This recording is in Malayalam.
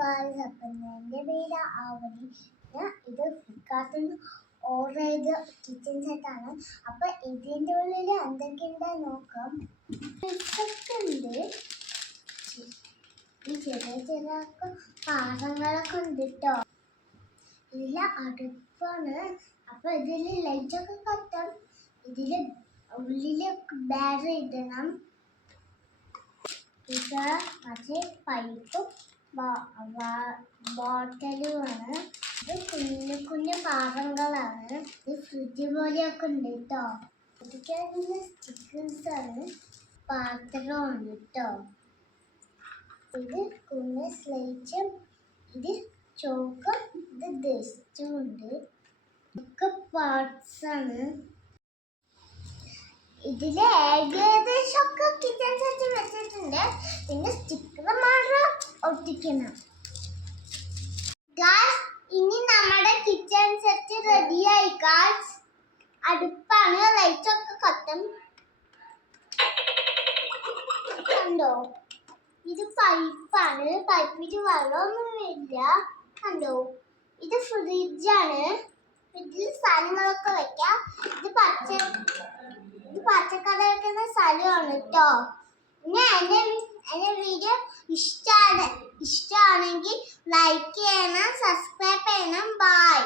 ഗായ്സ്, അപ്പം എൻ്റെ പേര് ആവണി. ഇത് ഫ്ലിപ്കാർട്ടിൽ നിന്ന് ഓർഡർ ചെയ്ത കിച്ചൺ സെറ്റാണ്. അപ്പം ഇതിൻ്റെ ഉള്ളിൽ എന്തൊക്കെയുണ്ട് നോക്കാം. ഉണ്ട്, ഈ ചെറിയ ചെറിയ പാത്രങ്ങളൊക്കെ ഉണ്ട് കേട്ടോ. ഇതിൽ അടുപ്പാണ്. അപ്പം ഇതിൽ ലൈറ്റൊക്കെ കത്താം. ഇതിൽ ഉള്ളിൽ ബാറ്ററി ഇടണം. ഇത് മറ്റേ പൈപ്പും ബോട്ടലുമാണ്. ഇത് കുഞ്ഞു കുഞ്ഞു പാത്രങ്ങളാണ്. ഇത് ഫ്രിഡ്ജ് പോലെയൊക്കെ ഉണ്ട് കേട്ടോ. ഇതൊക്കെ സ്റ്റിക്കേഴ്സാണ്. പാത്രമുണ്ട് കേട്ടോ. ഇത് കുഞ്ഞ് സ്ലേറ്റും, ഇത് ചോക്കും, ഇത് ഡസ്റ്റും ഉണ്ട്. ഇതൊക്കെ പാർട്സാണ്. ഇതില് ഏകദേശമൊക്കെ കിച്ചൺ സെറ്റ് വെച്ചിട്ടുണ്ട്. പിന്നെ സ്റ്റിക്കർ മാത്രം ഒട്ടിക്കണം. ഗായ്സ്, ഇനി നമ്മുടെ കിച്ചൺ സെറ്റ് റെഡിയായി. ഗായ്സ്, അടുപ്പാണ്. ലൈറ്റൊക്കെ കത്തും. കണ്ടോ, ഇത് പൈപ്പാണ്. പൈപ്പിൽ വെള്ളമൊന്നുമില്ല. കണ്ടോ, ഇത് ഫ്രിഡ്ജാണ്. ഫ്രിഡ്ജിൽ സാധനങ്ങളൊക്കെ വെക്കാം. ഇത് പച്ചക്കറി വെക്കുന്ന സ്ഥലമാണ് കേട്ടോ. പിന്നെ എൻ്റെ വീഡിയോ ഇഷ്ടമാണെങ്കിൽ ലൈക്ക് ചെയ്യണം, സബ്സ്ക്രൈബ് ചെയ്യണം. ബൈ.